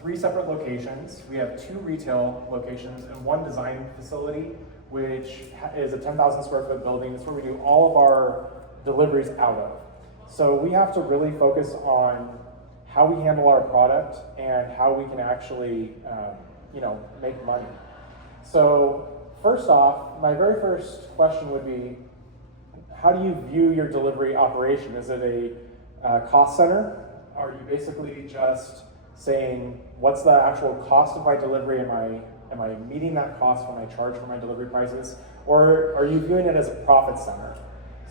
3 separate locations. We have 2 retail locations and 1 design facility, which is a 10,000 square foot building. That's where we do all of our deliveries out of. So we have to really focus on how we handle our product and how we can actually, make money. So first off, my very first question would be, how do you view your delivery operation? Is it a cost center? Are you basically just saying, what's the actual cost of my delivery? Am I meeting that cost when I charge for my delivery prices? Or are you viewing it as a profit center?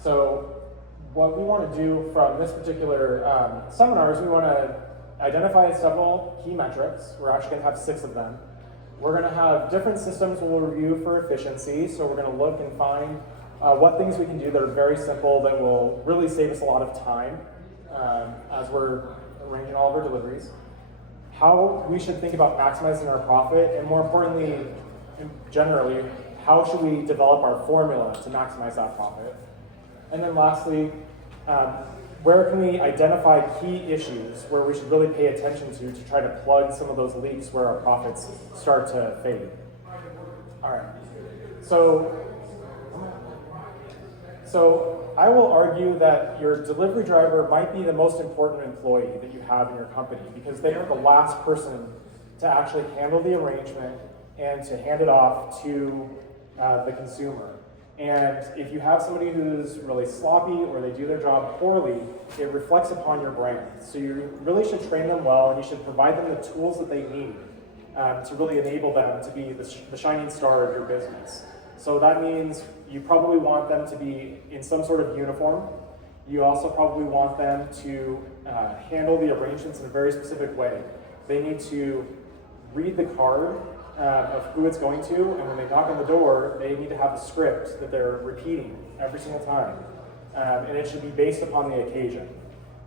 So what we want to do from this particular seminar is we want to identify several key metrics. We're actually going to have 6 of them. We're going to have different systems we'll review for efficiency. So we're going to look and find what things we can do that are very simple that will really save us a lot of time as we're arranging all of our deliveries. How we should think about maximizing our profit, and more importantly, generally, how should we develop our formula to maximize that profit? And then lastly, where can we identify key issues where we should really pay attention to try to plug some of those leaks where our profits start to fade? All right. So I will argue that your delivery driver might be the most important employee that you have in your company, because they are the last person to actually handle the arrangement and to hand it off to the consumer. And if you have somebody who's really sloppy or they do their job poorly, it reflects upon your brand. So you really should train them well, and you should provide them the tools that they need to really enable them to be the shining star of your business. So that means you probably want them to be in some sort of uniform. You also probably want them to handle the arrangements in a very specific way. They need to read the card of who it's going to, and when they knock on the door, they need to have a script that they're repeating every single time. And it should be based upon the occasion.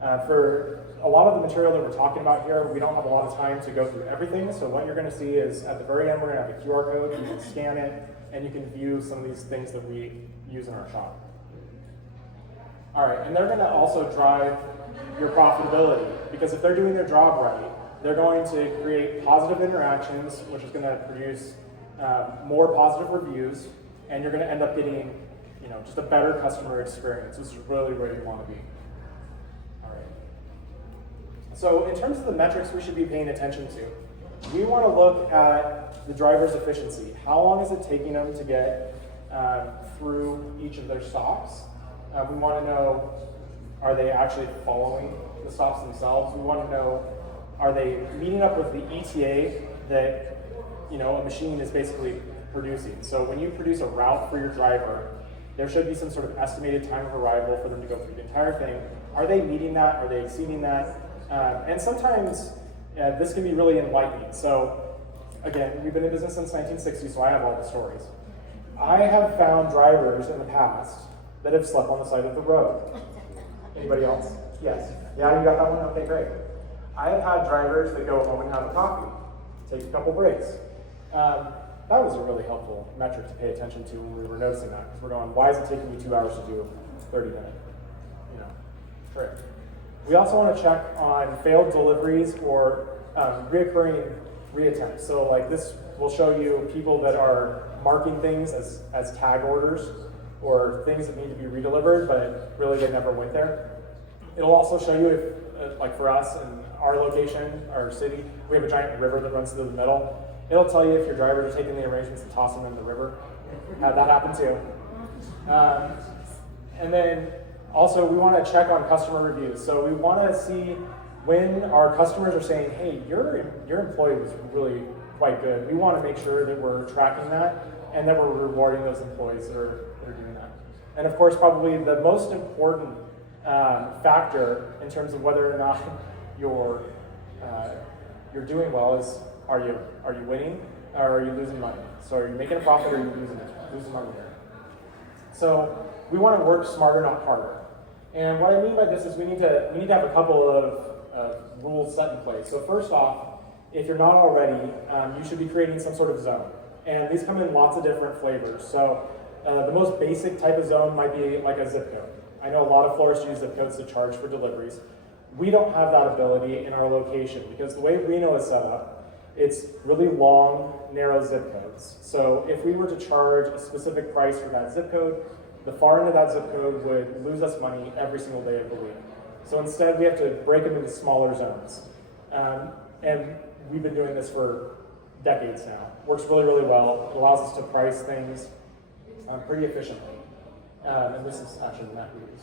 For a lot of the material that we're talking about here, we don't have a lot of time to go through everything, so what you're going to see is at the very end, we're going to have a QR code, you can scan it, and you can view some of these things that we use in our shop. All right, and they're going to also drive your profitability, because if they're doing their job right, they're going to create positive interactions, which is going to produce more positive reviews, and you're going to end up getting, just a better customer experience. This is really where you want to be. All right. So in terms of the metrics we should be paying attention to, we want to look at the driver's efficiency. How long is it taking them to get through each of their stops? We want to know, are they actually following the stops themselves? We want to know, are they meeting up with the ETA that a machine is basically producing? So when you produce a route for your driver, there should be some sort of estimated time of arrival for them to go through the entire thing. Are they meeting that? Are they exceeding that? And sometimes this can be really enlightening. So again, we've been in business since 1960, so I have all the stories. I have found drivers in the past that have slept on the side of the road. Anybody else? Yes. Yeah, you got that one? Okay, great. I have had drivers that go home and have a coffee, take a couple breaks. That was a really helpful metric to pay attention to when we were noticing that, because we're going, why is it taking me 2 hours to do a 30-minute, trick? We also want to check on failed deliveries or reoccurring reattempts. So like this will show you people that are marking things as tag orders or things that need to be redelivered, but really they never went there. It'll also show you if, like for us in our location, our city, we have a giant river that runs through the middle. It'll tell you if your drivers are taking the arrangements and tossing them in the river. Had that happen too. And then also we want to check on customer reviews. So we want to see when our customers are saying, hey, your employee was really quite good. We want to make sure that we're tracking that and that we're rewarding those employees that are doing that. And of course, probably the most important factor in terms of whether or not you're doing well is, are you winning or are you losing money? So are you making a profit or are you losing money here? So we want to work smarter, not harder. And what I mean by this is we need to have a couple of rules set in place. So first off, if you're not already, you should be creating some sort of zone. And these come in lots of different flavors. So the most basic type of zone might be like a zip code. I know a lot of florists use zip codes to charge for deliveries. We don't have that ability in our location because the way Reno is set up, it's really long, narrow zip codes. So if we were to charge a specific price for that zip code, the far end of that zip code would lose us money every single day of the week. So instead, we have to break them into smaller zones. And we've been doing this for decades now. Works really, really well. It allows us to price things pretty efficiently. And this is actually the map we use.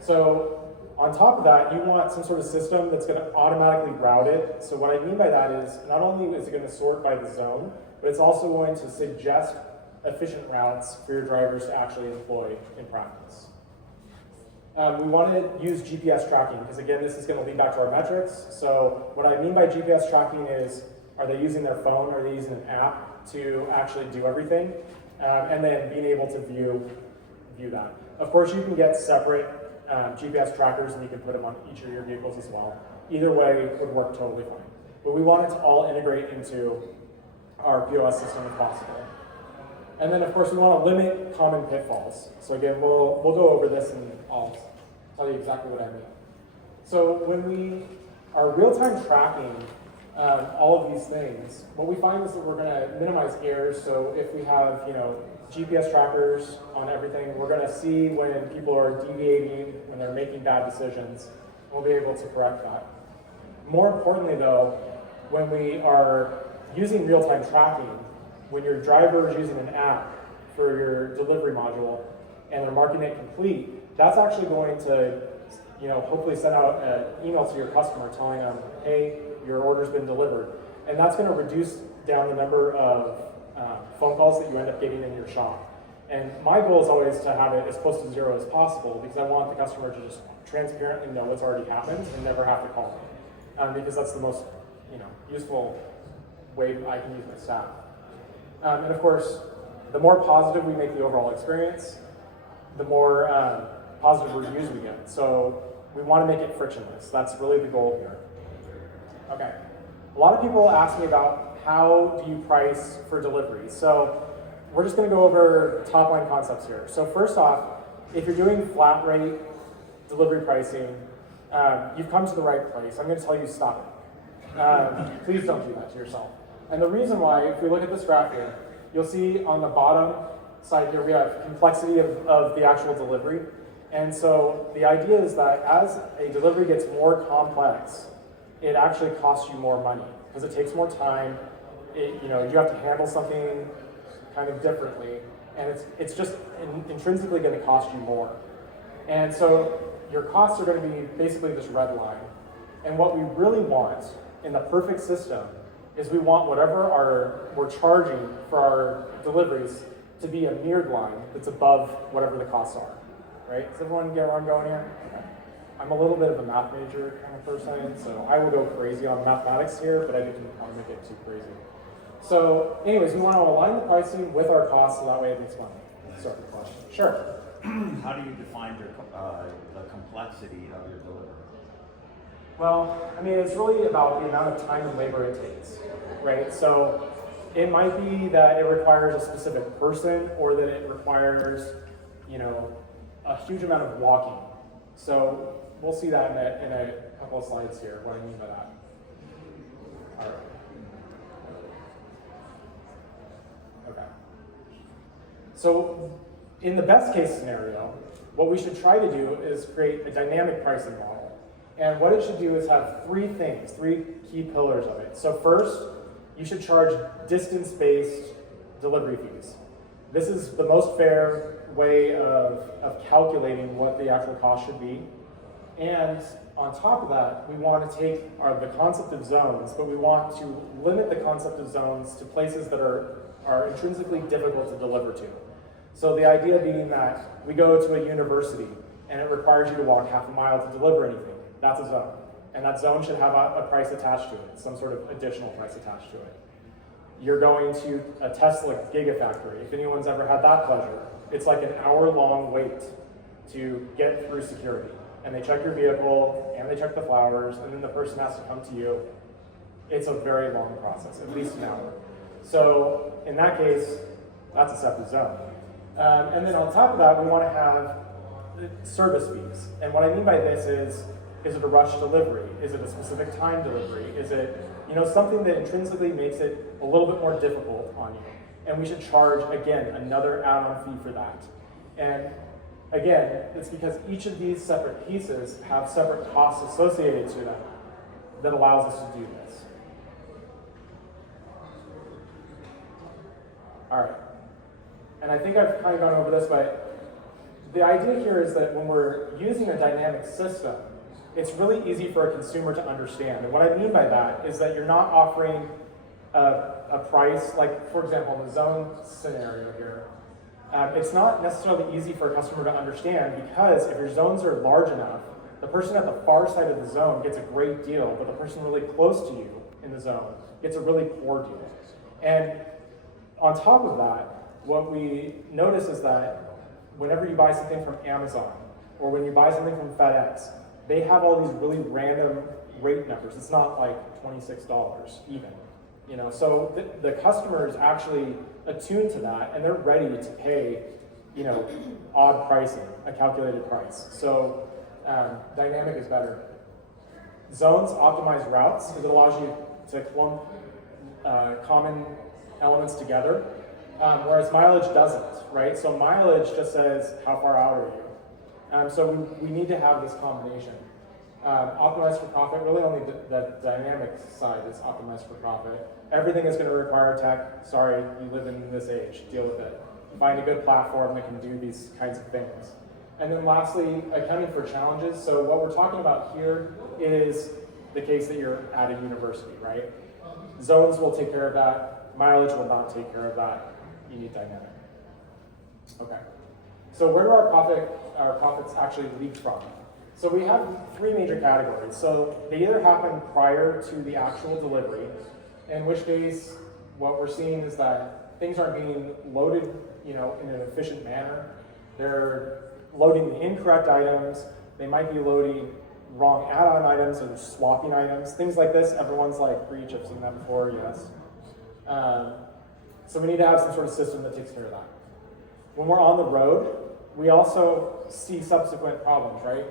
So on top of that, you want some sort of system that's going to automatically route it. So what I mean by that is not only is it going to sort by the zone, but it's also going to suggest efficient routes for your drivers to actually employ in practice. We want to use GPS tracking because, again, this is going to lead back to our metrics. So what I mean by GPS tracking is, are they using their phone? Are they using an app to actually do everything? And then being able to view that. Of course, you can get separate GPS trackers and you can put them on each of your vehicles as well. Either way would work totally fine. But we want it to all integrate into our POS system if possible. And then, of course, we want to limit common pitfalls. So again, we'll go over this and I'll tell you exactly what I mean. So when we are real-time tracking all of these things, what we find is that we're going to minimize errors. So if we have, GPS trackers on everything, we're going to see when people are deviating, when they're making bad decisions, and we'll be able to correct that. More importantly, though, when we are using real-time tracking, when your driver is using an app for your delivery module and they're marking it complete, that's actually going to, hopefully send out an email to your customer telling them, hey, your order's been delivered. And that's going to reduce down the number of phone calls that you end up getting in your shop. And my goal is always to have it as close to zero as possible because I want the customer to just transparently know what's already happened and never have to call me. Because that's the most useful way I can use my staff. And of course, the more positive we make the overall experience, the more positive reviews we get. So we want to make it frictionless. That's really the goal here. Okay. A lot of people ask me about how do you price for delivery. So we're just going to go over top line concepts here. So first off, if you're doing flat rate delivery pricing, you've come to the right place. I'm going to tell you stop it. Please don't do that to yourself. And the reason why, if we look at this graph here, you'll see on the bottom side here, we have complexity of the actual delivery. And so the idea is that as a delivery gets more complex, it actually costs you more money because it takes more time. You have to handle something kind of differently, and it's just intrinsically going to cost you more. And so your costs are going to be basically this red line. And what we really want in the perfect system is we want whatever we're charging for our deliveries to be a mirrored line that's above whatever the costs are, right? Does everyone get where I'm going here? Okay. I'm a little bit of a math major kind of person, so I will go crazy on mathematics here, but I didn't want to make it too crazy. So anyways, we want to align the pricing with our costs so that way it makes money. So, question. Sure. How do you define the complexity of your delivery? Well, it's really about the amount of time and labor it takes, right? So it might be that it requires a specific person or that it requires, a huge amount of walking. So we'll see that in a couple of slides here, what I mean by that. All right. Okay. So in the best case scenario, what we should try to do is create a dynamic pricing model. And what it should do is have three key pillars of it. So first, you should charge distance-based delivery fees. This is the most fair way of calculating what the actual cost should be. And on top of that, we want to take the concept of zones, but we want to limit the concept of zones to places that are intrinsically difficult to deliver to. So the idea being that we go to a university and it requires you to walk half a mile to deliver anything. That's a zone. And that zone should have a price attached to it, some sort of additional price attached to it. You're going to a Tesla Gigafactory. If anyone's ever had that pleasure, it's like an hour-long wait to get through security. And they check your vehicle, and they check the flowers, and then the person has to come to you. It's a very long process, at least an hour. So in that case, that's a separate zone. And then on top of that, we want to have service fees. And what I mean by this is Is it a rush delivery? Is it a specific time delivery? Is it, something that intrinsically makes it a little bit more difficult on you? And we should charge, again, another add-on fee for that. And again, it's because each of these separate pieces have separate costs associated to them that allows us to do this. All right. And I think I've kind of gone over this, but the idea here is that when we're using a dynamic system, it's really easy for a consumer to understand. And what I mean by that is that you're not offering a price, like for example, in the zone scenario here, it's not necessarily easy for a customer to understand because if your zones are large enough, the person at the far side of the zone gets a great deal, but the person really close to you in the zone gets a really poor deal. And on top of that, what we notice is that whenever you buy something from Amazon or when you buy something from FedEx, they have all these really random rate numbers. It's not like $26 even. So the customer is actually attuned to that and they're ready to pay, odd pricing, a calculated price. So dynamic is better. Zones optimize routes because it allows you to clump common elements together, whereas mileage doesn't, right? So mileage just says how far out are you. So we need to have this combination. Optimized for profit, really only the dynamic side is optimized for profit. Everything is going to require tech. Sorry, you live in this age, deal with it. Find a good platform that can do these kinds of things. And then lastly, accounting for challenges. So what we're talking about here is the case that you're at a university, right? Zones will take care of that. Mileage will not take care of that. You need dynamic. Okay. So where do our profits actually leak from? So we have three major categories. So they either happen prior to the actual delivery, in which case what we're seeing is that things aren't being loaded, in an efficient manner. They're loading the incorrect items. They might be loading wrong add-on items or swapping items. Things like this, everyone's like, breach, I've seen that before, yes. So we need to have some sort of system that takes care of that. When we're on the road, we also see subsequent problems, right?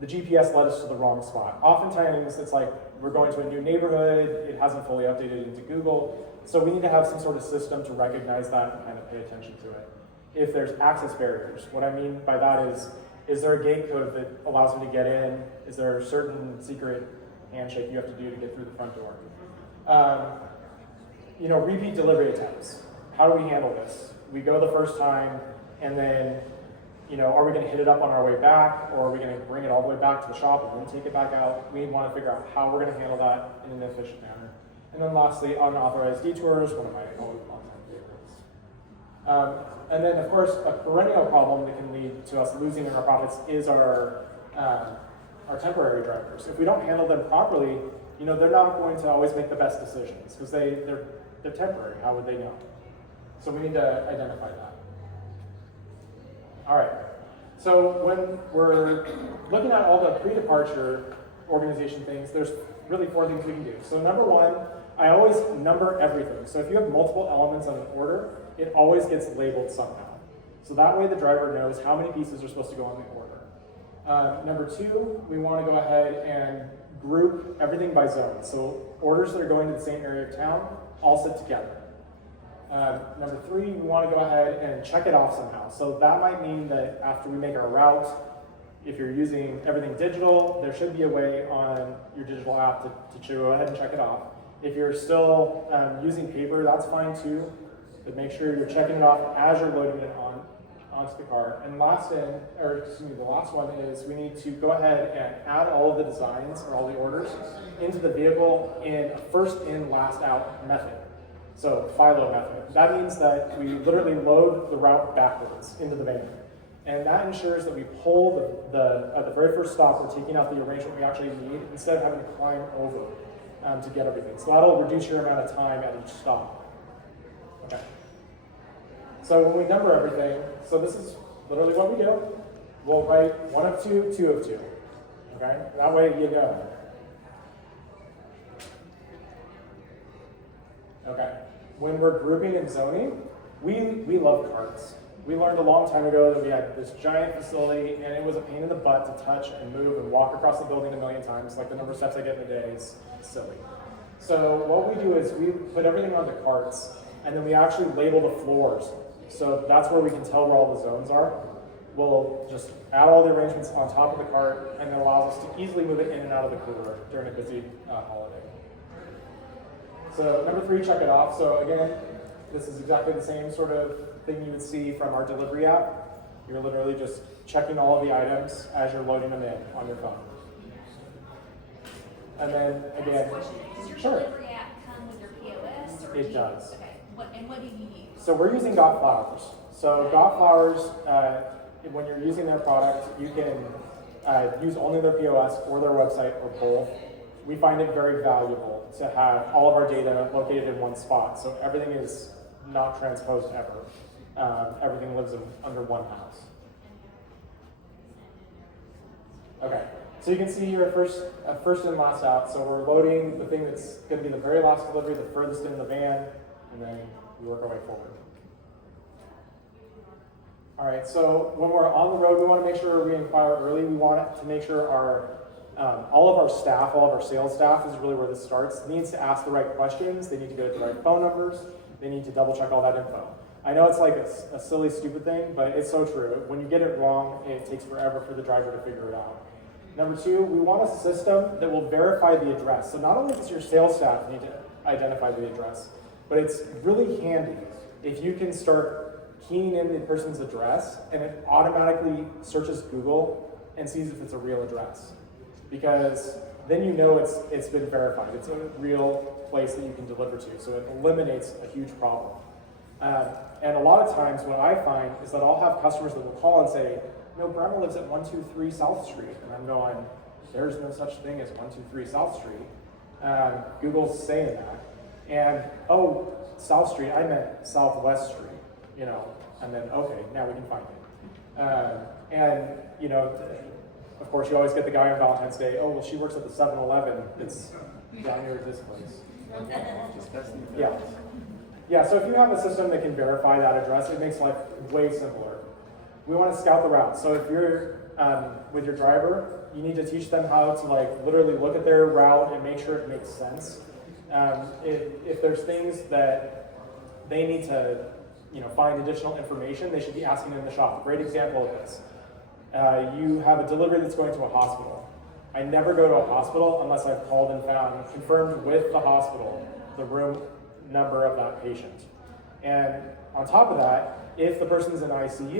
The GPS led us to the wrong spot. Oftentimes, it's like we're going to a new neighborhood, it hasn't fully updated into Google, so we need to have some sort of system to recognize that and kind of pay attention to it. If there's access barriers, what I mean by that is there a gate code that allows me to get in? Is there a certain secret handshake you have to do to get through the front door? Repeat delivery attempts. How do we handle this? We go the first time, and then, are we going to hit it up on our way back, or are we going to bring it all the way back to the shop and then take it back out? We want to figure out how we're going to handle that in an efficient manner. And then lastly, unauthorized detours, one of my all-time favorites. And then, of course, a perennial problem that can lead to us losing in our profits is our temporary drivers. If we don't handle them properly, they're not going to always make the best decisions because they're temporary. How would they know? So we need to identify that. All right. So when we're looking at all the pre-departure organization things, there's really 4 things we can do. So number 1, I always number everything. So if you have multiple elements on an order, it always gets labeled somehow. So that way the driver knows how many pieces are supposed to go on the order. Number 2, we want to go ahead and group everything by zone. So orders that are going to the same area of town all sit together. Number 3, we want to go ahead and check it off somehow. So that might mean that after we make our route, if you're using everything digital, there should be a way on your digital app to go ahead and check it off. If you're still using paper, that's fine too, but make sure you're checking it off as you're loading it onto the car. And the last one is we need to go ahead and add all of the designs or all the orders into the vehicle in a first in, last out method. So FILO method. That means that we literally load the route backwards into the van. And that ensures that we pull at the very first stop, we're taking out the arrangement we actually need instead of having to climb over to get everything. So that'll reduce your amount of time at each stop. Okay. So when we number everything, so this is literally what we do. We'll write 1 of 2, 2 of 2. Okay? That way you know. Okay. When we're grouping and zoning, we love carts. We learned a long time ago that we had this giant facility, and it was a pain in the butt to touch and move and walk across the building a million times. Like the number of steps I get in a day is silly. So what we do is we put everything onto carts, and then we actually label the floors. So that's where we can tell where all the zones are. We'll just add all the arrangements on top of the cart, and it allows us to easily move it in and out of the cooler during a busy holiday. So number 3, check it off. So again, this is exactly the same sort of thing you would see from our delivery app. You're literally just checking all of the items as you're loading them in on your phone. And then again, does your sure. delivery app come with your POS? Or It does. Okay. And what do you use? So we're using Got Flowers. So Got Flowers, when you're using their product, you can use only their POS or their website or both. We find it very valuable to have all of our data located in one spot. So everything is not transposed ever. Everything lives under one house. Okay, so you can see here first in, last out. So we're loading the thing that's going to be the very last delivery, the furthest in the van, and then we work our way forward. All right, so when we're on the road, we want to make sure we inquire early. We want to make sure all of our staff, all of our sales staff, is really where this starts, needs to ask the right questions. They need to get the right phone numbers. They need to double check all that info. I know it's like a silly, stupid thing, but it's so true. When you get it wrong, it takes forever for the driver to figure it out. Number 2, we want a system that will verify the address. So not only does your sales staff need to identify the address, but it's really handy if you can start keying in the person's address and it automatically searches Google and sees if it's a real address. Because then you know it's been verified. It's a real place that you can deliver to. So it eliminates a huge problem. And a lot of times what I find is that I'll have customers that will call and say, no, grandma lives at 123 South Street. And I'm going, there's no such thing as 123 South Street. Google's saying that. And, oh, South Street, I meant Southwest Street, and then, okay, now we can find it. Of course, you always get the guy on Valentine's Day, oh, well, she works at the 7-Eleven. It's down here at this place. Yeah, so if you have a system that can verify that address, it makes life way simpler. We want to scout the route. So if you're with your driver, you need to teach them how to literally look at their route and make sure it makes sense. If there's things that they need to find additional information, they should be asking in the shop. A great example of this. You have a delivery that's going to a hospital. I never go to a hospital unless I've called and confirmed with the hospital the room number of that patient. And on top of that, if the person's in ICU,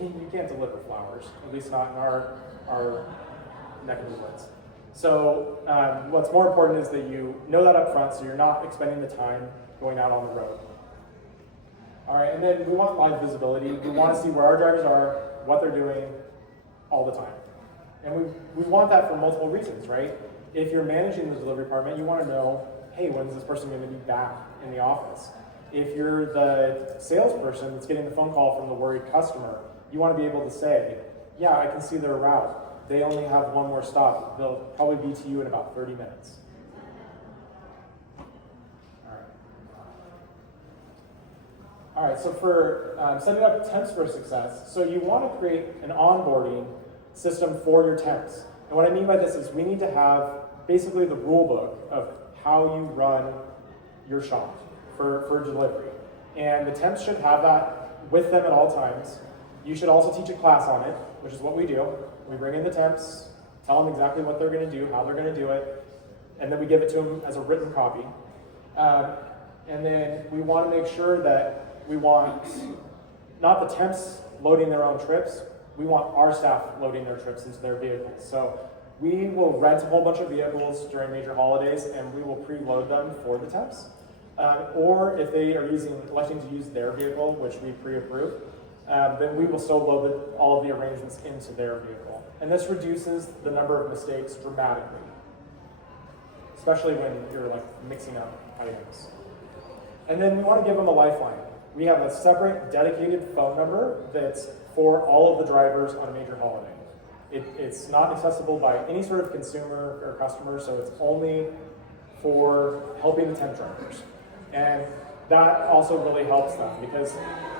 you can't deliver flowers, at least not in our neck of the woods. So what's more important is that you know that up front so you're not expending the time going out on the road. All right, and then we want live visibility. We want to see where our drivers are, what they're doing, all the time. And we want that for multiple reasons, right? If you're managing the delivery department, you want to know, hey, when is this person going to be back in the office? If you're the salesperson that's getting the phone call from the worried customer, you want to be able to say, yeah, I can see their route. They only have one more stop. They'll probably be to you in about 30 minutes. All right, so for setting up temps for success, so you want to create an onboarding system for your temps. And what I mean by this is we need to have basically the rule book of how you run your shop for delivery. And the temps should have that with them at all times. You should also teach a class on it, which is what we do. We bring in the temps, tell them exactly what they're going to do, how they're going to do it, and then we give it to them as a written copy. And then we want to make sure that we want not the temps loading their own trips, we want our staff loading their trips into their vehicles. So we will rent a whole bunch of vehicles during major holidays and we will preload them for the temps. Or if they are electing to use their vehicle, which we pre-approve, then we will still load all of the arrangements into their vehicle. And this reduces the number of mistakes dramatically, especially when you're mixing up items. And then we want to give them a lifeline. We have a separate dedicated phone number that's for all of the drivers on a major holiday. It's not accessible by any sort of consumer or customer, so it's only for helping the temp drivers. And that also really helps them because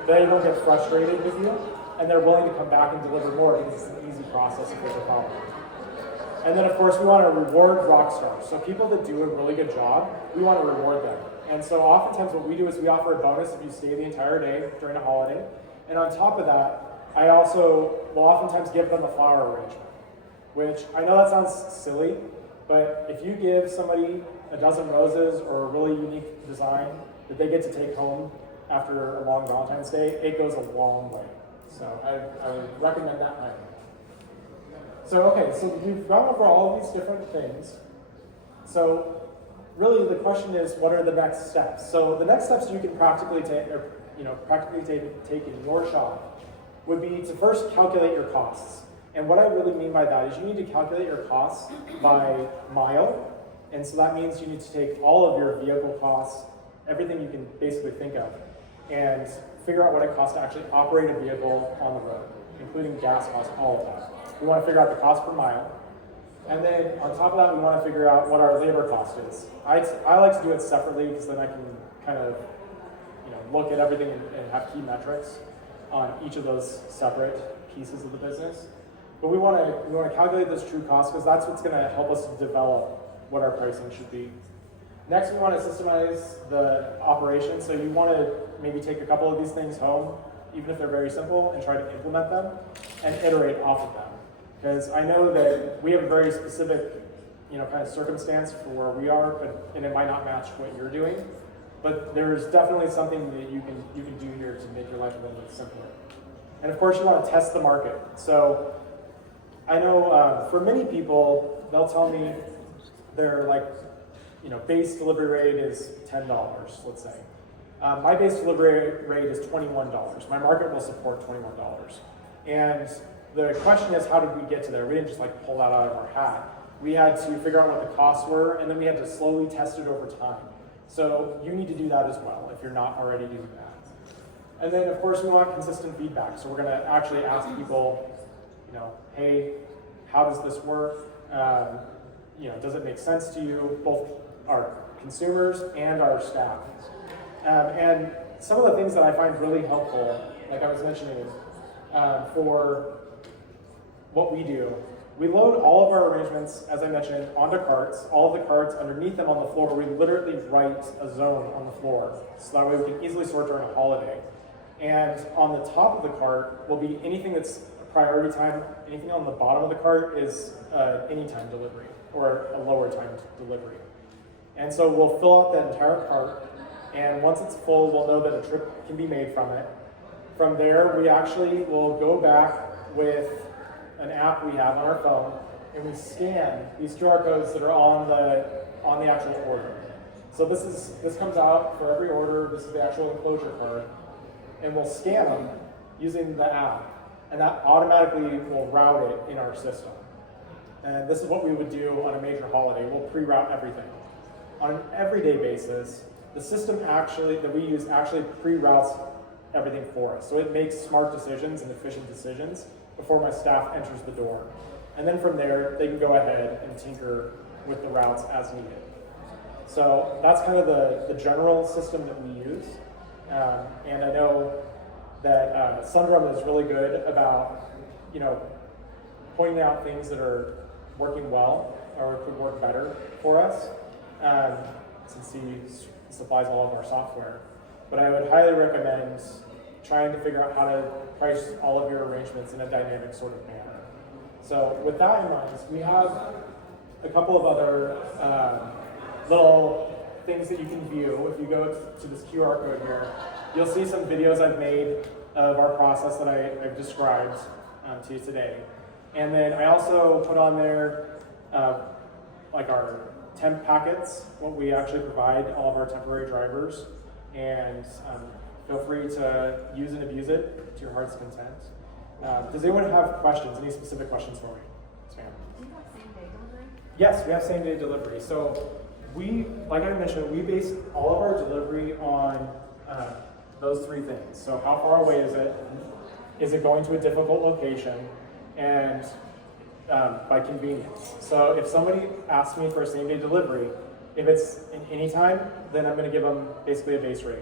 they don't get frustrated with you and they're willing to come back and deliver more because it's an easy process if there's a problem. And then of course we want to reward rock stars. So people that do a really good job, we want to reward them. And so oftentimes what we do is we offer a bonus if you stay the entire day during a holiday. And on top of that, I also will oftentimes give them a flower arrangement, which I know that sounds silly, but if you give somebody a dozen roses or a really unique design that they get to take home after a long Valentine's Day, it goes a long way. So I would recommend that highly. So okay, so we've gone over all of these different things. So really the question is, what are the next steps? So the next steps you can practically take in your shop would be to first calculate your costs. And what I really mean by that is you need to calculate your costs by mile. And so that means you need to take all of your vehicle costs, everything you can basically think of, and figure out what it costs to actually operate a vehicle on the road, including gas costs, all of that. We want to figure out the cost per mile. And then on top of that, we want to figure out what our labor cost is. I like to do it separately because then I can kind of look at everything and have key metrics on each of those separate pieces of the business. But we want to calculate those true costs because that's what's going to help us develop what our pricing should be. Next, we want to systemize the operation. So you want to maybe take a couple of these things home, even if they're very simple, and try to implement them and iterate off of them. Because I know that we have a very specific, kind of circumstance for where we are, and it might not match what you're doing. But there's definitely something that you can do here to make your life a little bit simpler. And of course, you want to test the market. So I know for many people, they'll tell me their base delivery rate is $10, let's say. My base delivery rate is $21. My market will support $21. And the question is, how did we get to there? We didn't just pull that out of our hat. We had to figure out what the costs were, and then we had to slowly test it over time. So you need to do that as well if you're not already doing that. And then of course we want consistent feedback. So we're going to actually ask people, hey, how does this work? Does it make sense to you, both our consumers and our staff? And some of the things that I find really helpful, like I was mentioning, for what we do, we load all of our arrangements, as I mentioned, onto carts. All of the carts, underneath them on the floor, we literally write a zone on the floor, so that way we can easily sort during a holiday. And on the top of the cart will be anything that's priority time. Anything on the bottom of the cart is anytime delivery, or a lower time delivery. And so we'll fill out that entire cart, and once it's full, we'll know that a trip can be made from it. From there, we actually will go back with an app we have on our phone, and we scan these QR codes that are on the actual order. So this comes out for every order. This is the actual enclosure card, and we'll scan them using the app, and that automatically will route it in our system. And this is what we would do on a major holiday. We'll pre-route everything. On an everyday basis, the system that we use actually pre-routes everything for us. So it makes smart decisions and efficient decisions before my staff enters the door. And then from there, they can go ahead and tinker with the routes as needed. So that's kind of the general system that we use. And I know that Sundrum is really good about, pointing out things that are working well or could work better for us, since he supplies all of our software. But I would highly recommend trying to figure out how to price all of your arrangements in a dynamic sort of manner. So with that in mind, we have a couple of other little things that you can view. If you go to this QR code here, you'll see some videos I've made of our process that I've described to you today. And then I also put on there our temp packets, what we actually provide all of our temporary drivers. And feel free to use and abuse it to your heart's content. Does anyone have questions, any specific questions for me? Yes, ma'am. Do you have same-day delivery? Yes, we have same-day delivery. So we, like I mentioned, we base all of our delivery on those three things. So how far away is it? Is it going to a difficult location? And by convenience. So if somebody asks me for a same-day delivery, if it's in any time, then I'm going to give them basically a base rate.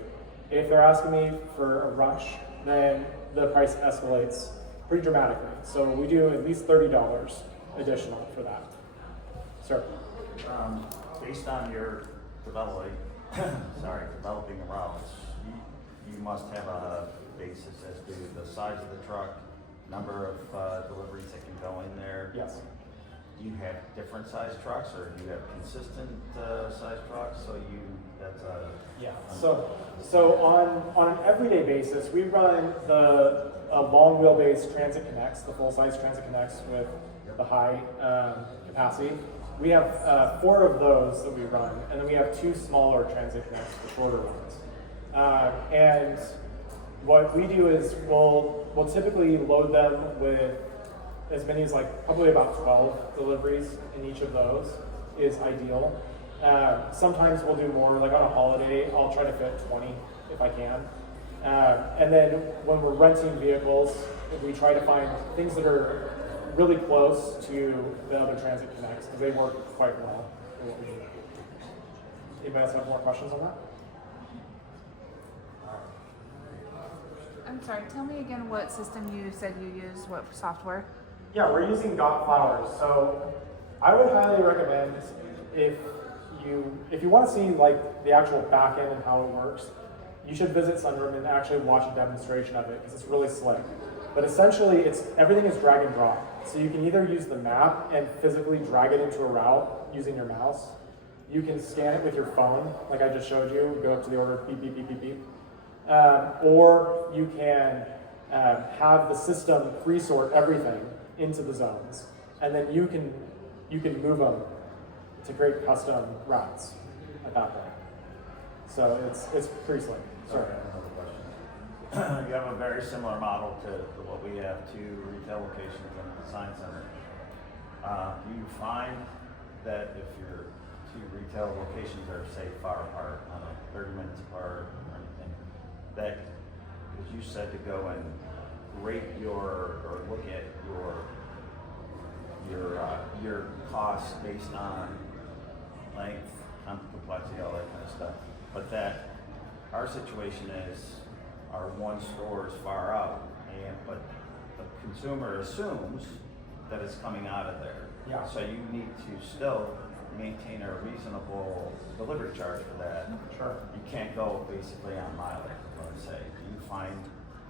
If they're asking me for a rush, then the price escalates pretty dramatically. So we do at least $30 additional for that. Sir? Based on your developing routes, you must have a basis as to the size of the truck, number of deliveries that can go in there. Yes. Do you have different size trucks, or do you have consistent size trucks? That's a Yeah. So on an everyday basis, we run the long wheelbase Transit Connects, the full size Transit Connects with the high capacity. We have 4 of those that we run, and then we have 2 smaller Transit Connects, the shorter ones. And what we do is we'll typically load them with as many as probably about 12 deliveries in each of those is ideal. Sometimes we'll do more, like on a holiday, I'll try to fit 20 if I can. And then when we're renting vehicles, we try to find things that are really close to the other Transit Connects because they work quite well for what we do. Anybody else have more questions on that? I'm sorry, tell me again what system you said you use, what software? Yeah, we're using Got Flowers. So I would highly recommend if you want to see the actual back end and how it works, you should visit Sunroom and actually watch a demonstration of it because it's really slick. But essentially, everything is drag and drop. So you can either use the map and physically drag it into a route using your mouse. You can scan it with your phone, like I just showed you, go up to the order, beep, beep, beep, beep, beep. Or you can have the system pre-sort everything into the zones, and then you can move them to create custom routes at that point. So it's pretty slick. Sorry. I have another question. You have a very similar model to what we have, 2 retail locations and a design center. Do you find that if your 2 retail locations are, say, far apart, 30 minutes apart or anything, that, as you said, to go and rate or look at your costs based on length, complexity, all that kind of stuff, but that our situation is our one store is far out, but the consumer assumes that it's coming out of there. Yeah. So you need to still maintain a reasonable delivery charge for that. Sure. You can't go basically on mileage, let's say. Do you find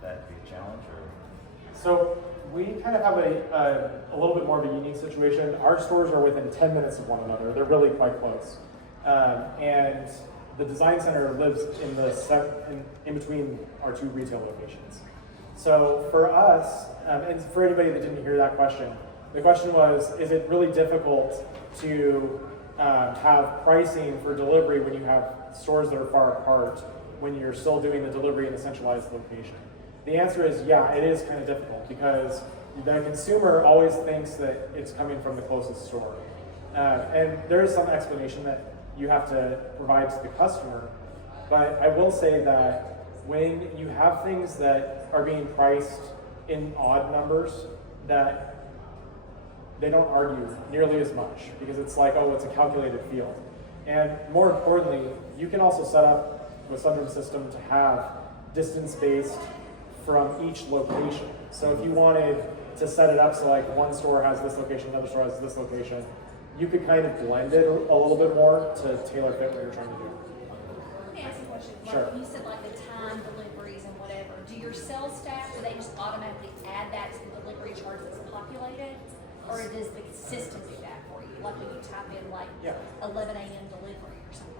that to be a challenge, or? So we kind of have a little bit more of a unique situation. Our stores are within 10 minutes of one another. They're really quite close. And the design center lives in between our 2 retail locations. So for us, and for anybody that didn't hear that question, the question was, is it really difficult to have pricing for delivery when you have stores that are far apart when you're still doing the delivery in a centralized location? The answer is, yeah, it is kind of difficult because the consumer always thinks that it's coming from the closest store. And there is some explanation that you have to provide to the customer, but I will say that when you have things that are being priced in odd numbers, that they don't argue nearly as much because it's like, oh, it's a calculated field. And more importantly, you can also set up with Sunroom system to have distance-based from each location. So if you wanted to set it up so like one store has this location, another store has this location, you could kind of blend it a little bit more to tailor fit what you're trying to do. Let me ask you a question. Sure. You said like the time deliveries and whatever. Do your sales staff, do they just automatically add that to the delivery charge that's populated? Or does the system do that for you? Like when you type in like 11 a.m. delivery or something?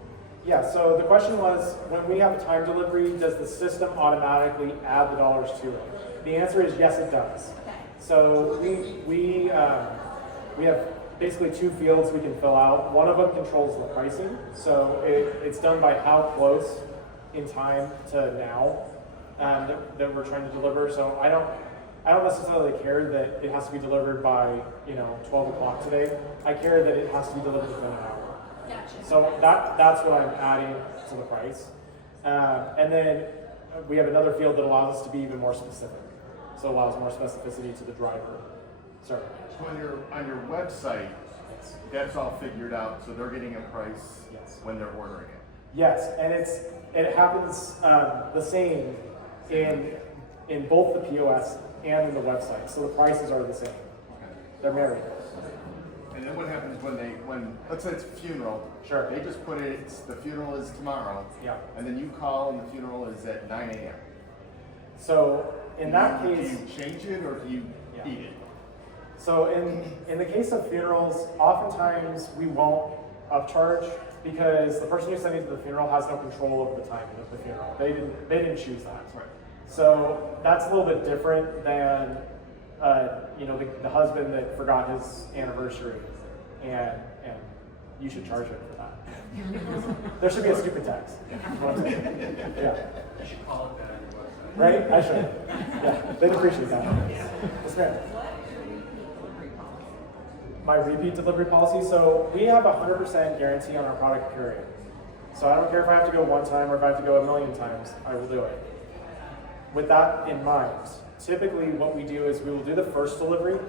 Yeah, so the question was, when we have a time delivery, does the system automatically add the dollars to it? The answer is yes, it does. Okay. So we have basically 2 fields we can fill out. One of them controls the pricing, so it's done by how close in time to now that we're trying to deliver. So I don't necessarily care that it has to be delivered by 12 o'clock today. I care that it has to be delivered within an hour. Gotcha. So that's what I'm adding to the price. And then we have another field that allows us to be even more specific. So it allows more specificity to the driver. Sorry. So on your website, Yes. that's all figured out, so they're getting a price Yes. when they're ordering it. Yes, and it happens the same in both the POS and in the website. So the prices are the same. They're married. And then what happens when let's say it's a funeral? Sure. They just put it. The funeral is tomorrow. Yeah. And then you call, and the funeral is at 9 a.m. So in that case, do you change it or do you eat it? So in the case of funerals, oftentimes we won't upcharge because the person who's sending to the funeral has no control over the timing of the funeral. They didn't choose that. Right. So that's a little bit different than the husband that forgot his anniversary, and you should charge him for that. There should be a stupid tax. Yeah. You should call it that on your website. Right? I should. Yeah, they'd appreciate that. Yes, ma'am. My repeat delivery policy. So we have a 100% guarantee on our product, period. So I don't care if I have to go one time or if I have to go 1,000,000 times, I will do it. With that in mind, typically what we do is we will do the first delivery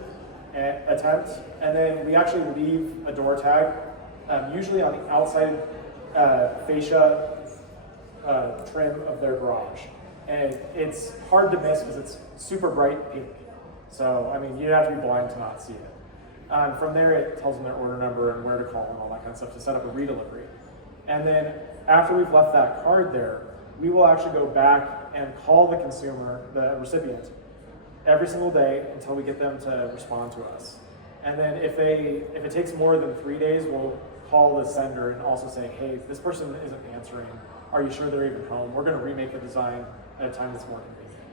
attempt, and then we actually leave a door tag, usually on the outside fascia trim of their garage. And it's hard to miss because it's super bright pink. So, I mean, you'd have to be blind to not see it. From there, it tells them their order number and where to call and all that kind of stuff to set up a redelivery. And then after we've left that card there, we will actually go back and call the consumer, the recipient, every single day until we get them to respond to us. And then if it takes more than 3 days, we'll call the sender and also say, hey, this person isn't answering. Are you sure they're even home? We're going to remake the design at a time that's more convenient.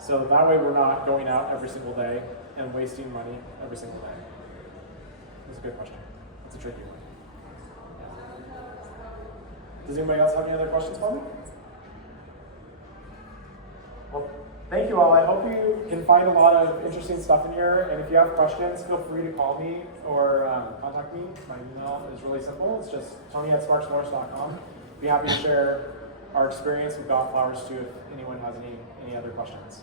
So that way we're not going out every single day and wasting money every single day. That's a good question. It's a tricky one. Does anybody else have any other questions for me? Well, thank you all. I hope you can find a lot of interesting stuff in here. And if you have questions, feel free to call me or contact me. My email is really simple. It's just tony@sparksflorist.com. Be happy to share our experience with Godflowers too if anyone has any other questions.